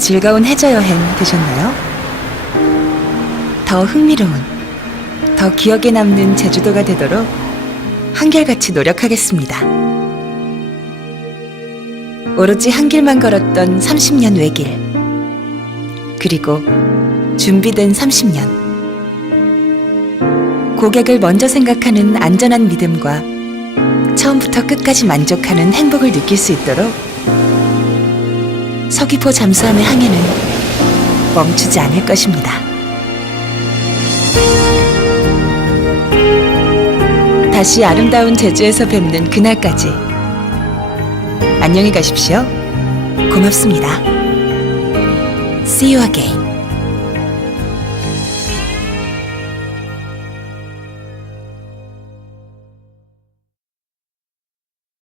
즐거운 해저 여행 되셨나요? 더 흥미로운, 더 기억에 남는 제주도가 되도록 한결같이 노력하겠습니다. 오로지 한 길만 걸었던 30년 외길. 그리고 준비된 30년. 고객을 먼저 생각하는 안전한 믿음과 처음부터 끝까지 만족하는 행복을 느낄 수 있도록 서귀포 잠수함의 항해는 멈추지 않을 것입니다. 다시 아름다운 제주에서 뵙는 그날까지 안녕히 가십시오. 고맙습니다. See you again.